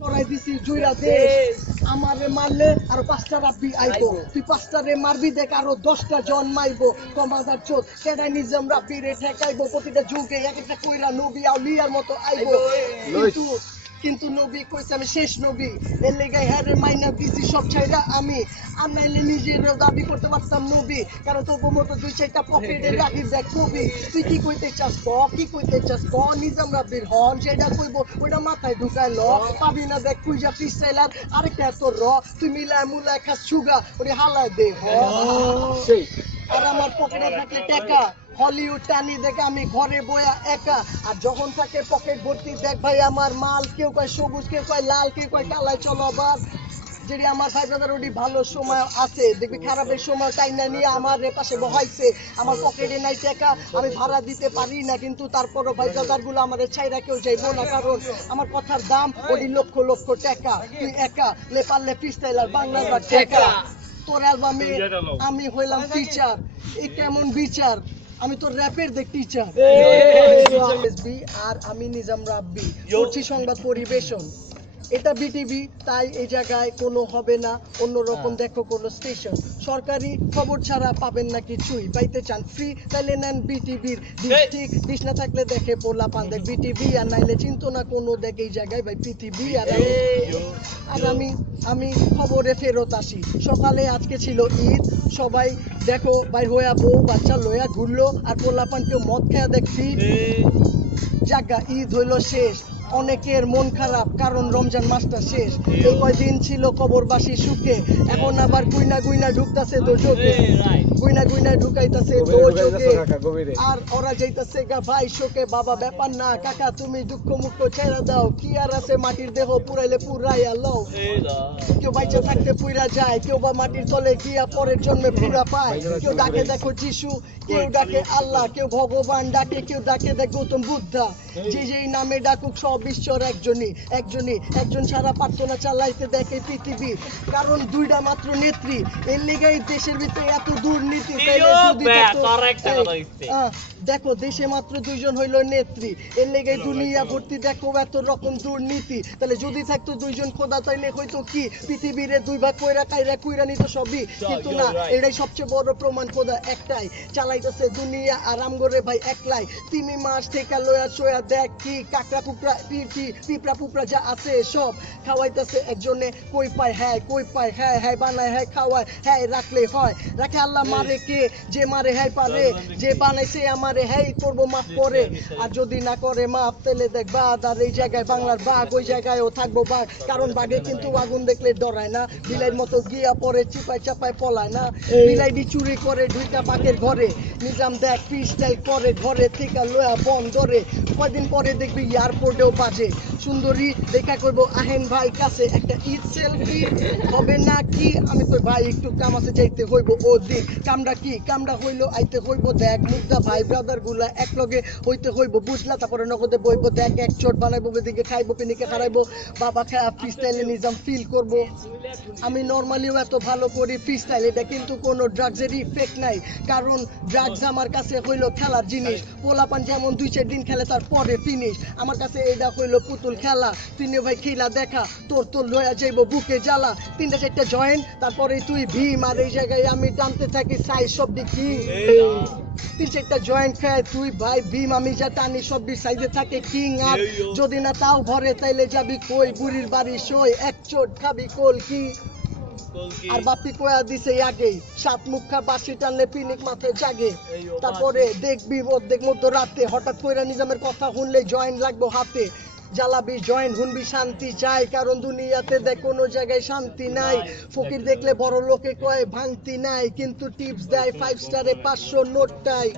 সরাই দিছি জুইরা দেশ আমারে মারলে আর 5টা রাব্বি আইবো তুই 5টা রে মারবি দেখ আরো 10টা জন্মাইবো কমাদার চোদ কেডাই নিজাম রাব্বি রে ঠেকাইবো প্রতিটা যুগে এক একটা কইরা নবী আউলিয়ার মতো আইবো কিন্তু নবী কইছে আমি শেষ নবী এর লেগাই হ্যারে মাইনা দিছি সব ছাইরা আমি নাইলে নিজেরও দাবি করতে পারতাম নবী কারণ তবু মতো 2-4টা পকেটে রাখি দেখ কবি তুই কি কইতে চাস ক নিজাম রাব্বির হন যেটা কইবো ওইটা মাথায় ঢুকাই ল পাবি না দেখ কুইজা ফ্রিস্টাইলার আরেকটা এত তুই মিলায় মুলায় খাস সুগা ওরে হালায় দে আর আমার পকেটে থাকে টাকা হলিউড টানি দেখে আমি ঘরে বয়া একা আর যখন থাকে পকেট ভর্তি দেখ ভাই আমার মাল কেউ কয় সবুজ কেউ কয় লাল কেউ কয় কালায় চলো আবার যেটি আমার ভাই ব্রাদার ওটি ভালো সময় আছে দেখবি খারাপের সময় তাই না নিয়ে আমার পাশে বহাইছে আমার পকেটে নাই টাকা আমি ভাড়া দিতে পারি না কিন্তু তারপরও ভাই ব্রাদার গুলো আমার ছাইরা কেউ যাইবো না কারণ আমার কথার দাম ওটি লক্ষ লক্ষ টাকা তুই একা লে পারলে ফ্রিস্টাইলার বাংলার টাকা তোর অ্যালবামে আমি হইলাম ফিচার এই কেমন বিচার আমি তো র্যাপের দেখ টিচার আর আমি নিজাম রাব্বি করছি সংবাদ পরিবেশন এটা বিটিভি তাই এই জায়গায় কোনো হবে না অন্যরকম দেখো কোনো স্টেশন সরকারি খবর ছাড়া পাবেন না কিছুই পাইতে চান ফ্রি তাইলে নেন বিটিভির ঠিক ডিশ না থাকলে দেখে পোলা পান দেখ বিটিভি আর নাইলে চিন্তা না কোনো দেখ এই জায়গায় ভাই পৃথিবী আর আমি খবরে ফেরত আসি সকালে আজকে ছিল ঈদ সবাই দেখো বাইর হইয়া বউ বাচ্চা লইয়া ঘুরলো আর পোলা পান কেউ মদ খেয়া দেখছি জাগা ঈদ হইলো শেষ অনেকের মন খারাপ কারণ রমজান মাসটা শেষ এই কয়দিন ছিল কবরবাসী সুখে এখন আবার গুইনা ঢুকতাছে দোজকে গুইনা ঢুকাইতাছে দোজকে আর ওরা যাইতাছে গা ভাই শোকে বাবা ব্যাপার না কাকা তুমি দুঃখ মুক্ত ছেড়ে দাও কি আর আছে মাটির দেহ পুরাইলে পুরাইয়া লও কেউ বাইচা থাকতে পুইরা যায় কেউ বা মাটির তলে গিয়া পরের জন্মে পুরা পায় কেউ ডাকে দেখো যিশু কেউ ডাকে আল্লাহ কেউ ভগবান ডাকে কেউ ডাকে দেখ গৌতম বুদ্ধা যেই নামে ডাকুক সব ঈশ্বর একজন ছাড়া পারতো না চালাইতে দেখে পৃথিবী কারণ দুইটা মাত্র নেত্রী এর লেগাই দেশের ভিতরে এত দুর্নীতি দেখো দেশে মাত্র 2 জন হইলো নেত্রী এর লেগাই দুনিয়া ভর্তি দেখো এত রকম দুর্নীতি তাহলে যদি থাকতো 2 জন খোদা তাইলে হয়তো কি পৃথিবীরে 2 ভাগ কইরা কুইরা নিত সবই কিন্তু না এটাই সবচেয়ে বড় প্রমাণ খোদা একটাই চালাইতেছে দুনিয়া আর আমগরে ভাই একলাই 3 মাস থেকে লয়া চয়া দেখ কি কাকড়া কুকড়া পিঁপড়া পুপড়া যা আছে সব খাওয়াইতেছে একজনে কই পায় হ্যাঁ বানায় হ্যাঁ খাওয়ায় হ্যাঁ রাখলে হয় রাখে আল্লাহ মারে কে যে মারে হ্যাঁ পারে যে বানাইছে আমারে হ্যাঁ করবো মাফ করে আর যদি না করে মাফ তাহলে দেখ বাদ আর এই জায়গায় বাংলার বাঘ ওই জায়গায়ও থাকবো বাঘ কারণ বাঘে কিন্তু আগুন দেখলে ডরায় না বিলাই মতো গিয়া পরে চিপায় চাপায় পলায় না বিলাইডি চুরি করে ঢুইকা বাঘের ঘরে নিজাম দেখ ফ্রিস্টাইল করে ঘরে থেকে লয়া বন্দরে কয়দিন পরে দেখবি এয়ারপোর্টেও বাজে সুন্দরী দেখা করবো আহেন ভাই কাছে একটা ঈদ সেলফি হবে না কি আমি কই ভাই একটু কাম আছে যাইতে হইব ও দিক কামড়া হইলো আইতে হইব দেখ মুগ্ধা ভাই ব্রাদার গুলা এক লগে হইতে হইব বুঝলা তারপরে নগদে বইব দেখ এক চোট বানাইবো বেদিকে খাইবো পিনিকে খারাইবো বাবা খায়া ফ্রিস্টাইলে নিজাম ফিল করব আমি নর্মালিও এত ভালো করি ফ্রিস্টাইল এটা কিন্তু কোনো ড্রাগসের ইফেক্ট নাই কারণ ড্রাগস আমার কাছে হইলো খেলার জিনিস পোলাপান যেমন 2-4 দিন খেলে তারপরে ফিনিশ আমার কাছে এটা হইলো পুতুল খেলা তিনে ভাই খেলা দেখা তোর লয়া যাইবো বুকে জ্বালা 3-4টা জয়েন্ট তারপরে তুই ভীম আর এই জায়গায় আমি টানতে থাকি সাইজ সব দিকি 3-4টা জয়েন্ট খায় তুই ভাই ভীম আমি যা টানি সব সাইজে থাকে কিং আর যদি না তাও ঘরে তাইলে যাবি কই বুড়ির বাড়ি সই এক চোট খাবি কোল কি আর বাপি কোয়া দিছে আগেই 7 মুখা বাসি টানলে পিনিক মাথায় জাগে তারপরে দেখবি অর্ধেক মধ্য রাতে হঠাৎ কইরা নিজামের কথা শুনলে জয়েন্ট লাগবো হাতে জ্বালাবি জয়েন্ট হুনবি শান্তি চাই কারণ দুনিয়াতে দেখ কোনো জায়গায় শান্তি নাই ফকির দেখলে বড় লোকে কয় ভাঙতি নাই কিন্তু টিপস দেয় 5 স্টারে 500 নোটটাই